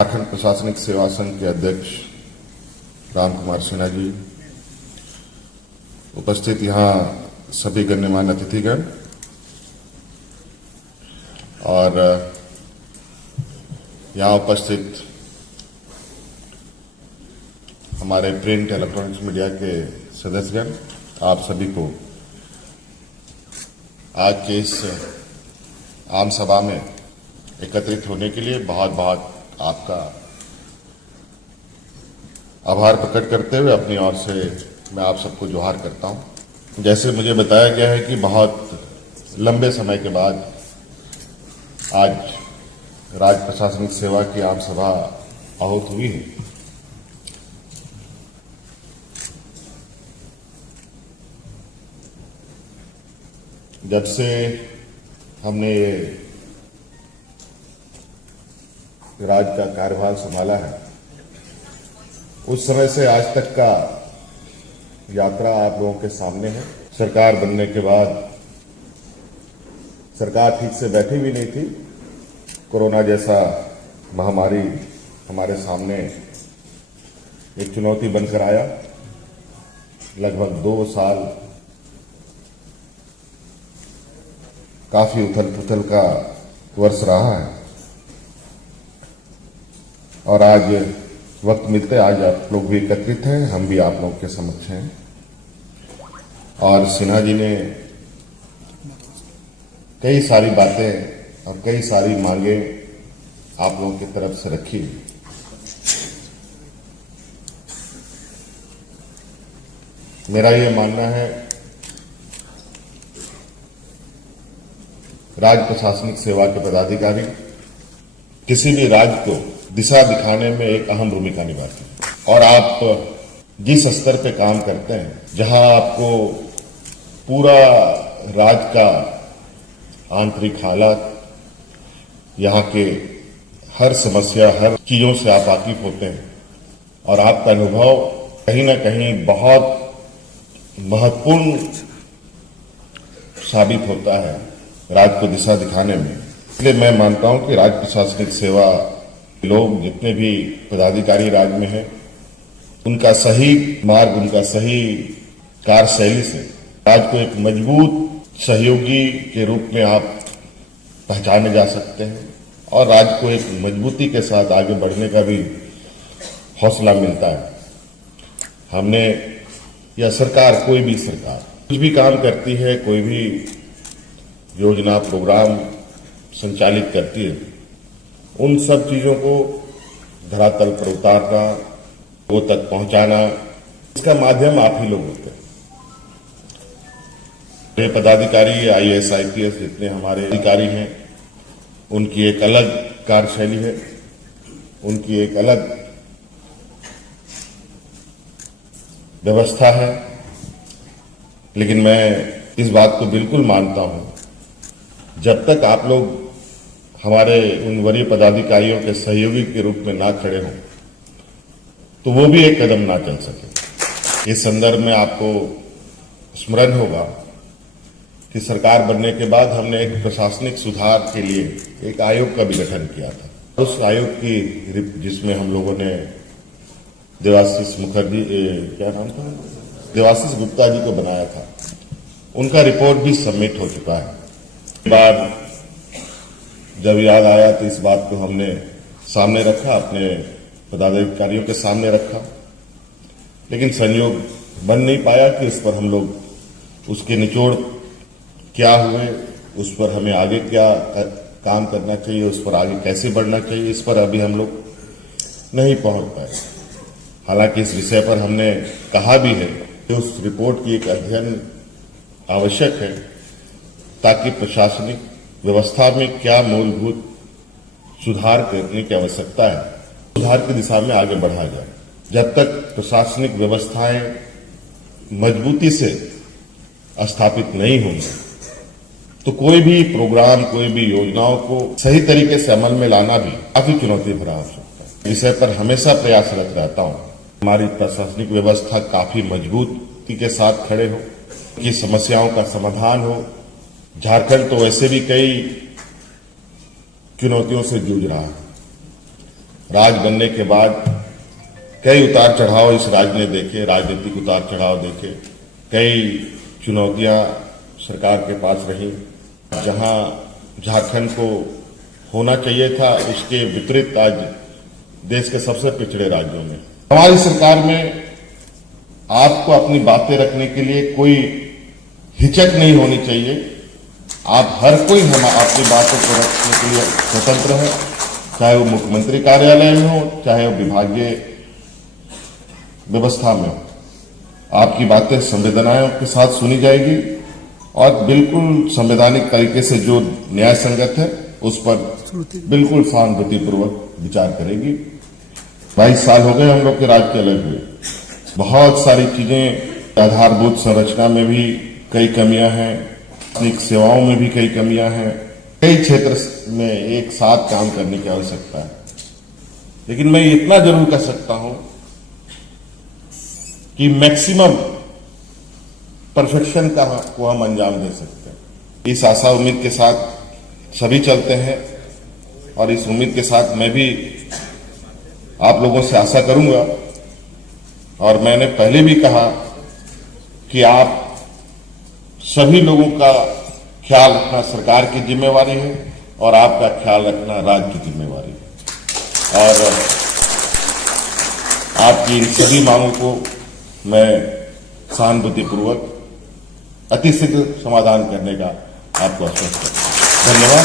झारखंड प्रशासनिक सेवा संघ के अध्यक्ष राम कुमार सिन्हा जी, उपस्थित यहाँ सभी गण्यमान्य अतिथिगण और यहाँ उपस्थित हमारे प्रिंट इलेक्ट्रॉनिक्स मीडिया के सदस्यगण, आप सभी को आज के इस आम सभा में एकत्रित होने के लिए बहुत बहुत आपका आभार प्रकट करते हुए अपनी ओर से मैं आप सबको जोहार करता हूं। जैसे मुझे बताया गया है कि बहुत लंबे समय के बाद आज राज्य प्रशासनिक सेवा की आम सभा आहूत हुई है। जब से हमने राज्य का कार्यभार संभाला है, उस समय से आज तक का यात्रा आप लोगों के सामने है। सरकार बनने के बाद सरकार ठीक से बैठी भी नहीं थी। कोरोना जैसा महामारी हमारे सामने एक चुनौती बनकर आया। लगभग 2 साल काफी उथल पुथल का वर्ष रहा है और आज वक्त मिलते आज आप लोग भी एकत्रित हैं, हम भी आप लोगों के समक्ष हैं। और सिन्हा जी ने कई सारी बातें और कई सारी मांगे आप लोगों की तरफ से रखी। मेरा ये मानना है, राज्य प्रशासनिक सेवा के पदाधिकारी किसी भी राज्य को दिशा दिखाने में एक अहम भूमिका निभाते हैं। और आप जिस स्तर पे काम करते हैं, जहां आपको पूरा राज्य का आंतरिक हालात, यहां के हर समस्या, हर चीजों से आप वाकिफ होते हैं और आपका अनुभव कहीं ना कहीं बहुत महत्वपूर्ण साबित होता है राज्य को दिशा दिखाने में। इसलिए मैं मानता हूं कि राज्य प्रशासनिक सेवा लोग जितने भी पदाधिकारी राज्य में हैं, उनका सही मार्ग, उनका सही कार्यशैली से राज्य को एक मजबूत सहयोगी के रूप में आप पहचाने जा सकते हैं और राज्य को एक मजबूती के साथ आगे बढ़ने का भी हौसला मिलता है। हमने या सरकार, कोई भी सरकार कुछ भी काम करती है, कोई भी योजना प्रोग्राम संचालित करती है, उन सब चीजों को धरातल पर उतारना, वो तक पहुंचाना, इसका माध्यम आप ही लोग होते हैं। ये पदाधिकारी, आईएएस, आईपीएस जितने हमारे अधिकारी हैं, उनकी एक अलग कार्यशैली है, उनकी एक अलग व्यवस्था है। लेकिन मैं इस बात को बिल्कुल मानता हूं, जब तक आप लोग हमारे उन वरीय पदाधिकारियों के सहयोगी के रूप में ना खड़े हों, तो वो भी एक कदम ना चल सके। इस संदर्भ में आपको स्मरण होगा कि सरकार बनने के बाद हमने एक प्रशासनिक सुधार के लिए एक आयोग का भी गठन किया था। उस आयोग की, जिसमें हम लोगों ने देवाशीष मुखर्जी, क्या नाम था, देवाशीष गुप्ता जी को बनाया था, उनका रिपोर्ट भी सबमिट हो चुका है। बार जब याद आया तो इस बात को हमने सामने रखा, अपने पदाधिकारियों के सामने रखा, लेकिन संयोग बन नहीं पाया कि उस पर हम लोग उसके निचोड़ क्या हुए, उस पर हमें आगे क्या काम करना चाहिए, उस पर आगे कैसे बढ़ना चाहिए, इस पर अभी हम लोग नहीं पहुंच पाए। हालांकि इस विषय पर हमने कहा भी है कि उस रिपोर्ट की एक अध्ययन आवश्यक है, ताकि प्रशासनिक व्यवस्था में क्या मूलभूत सुधार करने की आवश्यकता है, सुधार की दिशा में आगे बढ़ा जाए। जब तक प्रशासनिक व्यवस्थाएं मजबूती से स्थापित नहीं होंगी, तो कोई भी प्रोग्राम, कोई भी योजनाओं को सही तरीके से अमल में लाना भी काफी चुनौती भरा हो सकता है। विषय पर हमेशा प्रयासरत रहता हूं, हमारी प्रशासनिक व्यवस्था काफी मजबूती के साथ खड़े हो, की समस्याओं का समाधान हो। झारखंड तो वैसे भी कई चुनौतियों से जूझ रहा है, राज बनने के बाद कई उतार चढ़ाव इस राज्य ने देखे, राजनीतिक उतार चढ़ाव देखे, कई चुनौतियां सरकार के पास रही। जहां झारखंड को होना चाहिए था उसके विपरीत आज देश के सबसे पिछड़े राज्यों में हमारी सरकार में आपको अपनी बातें रखने के लिए कोई हिचक नहीं होनी चाहिए। आप हर कोई हम अपनी बातों को रखने के लिए स्वतंत्र है, चाहे वो मुख्यमंत्री कार्यालय में हो, चाहे वो विभागीय व्यवस्था में हो। आपकी बातें संवेदनाओं के साथ सुनी जाएगी और बिल्कुल संवैधानिक तरीके से जो न्याय संगत है उस पर बिल्कुल सहानुभूतिपूर्वक विचार करेगी। 22 साल हो गए हम लोग के राज्य के अलग हुए। बहुत सारी चीजें, आधारभूत संरचना में भी कई कमियां हैं, तकनीक सेवाओं में भी कई कमियां हैं, कई क्षेत्र में एक साथ काम करने की आवश्यकता है। लेकिन मैं इतना जरूर कह सकता हूं कि मैक्सिमम परफेक्शन का को हम अंजाम दे सकते हैं। इस आशा उम्मीद के साथ सभी चलते हैं और इस उम्मीद के साथ मैं भी आप लोगों से आशा करूंगा और मैंने पहले भी कहा कि आप सभी लोगों का ख्याल रखना सरकार की जिम्मेवारी है और आपका ख्याल रखना राज्य की जिम्मेवारी है। और आपकी इन सभी मांगों को मैं सहानुभूतिपूर्वक अतिशीघ्र समाधान करने का आपको आश्वस्त करता हूं। धन्यवाद।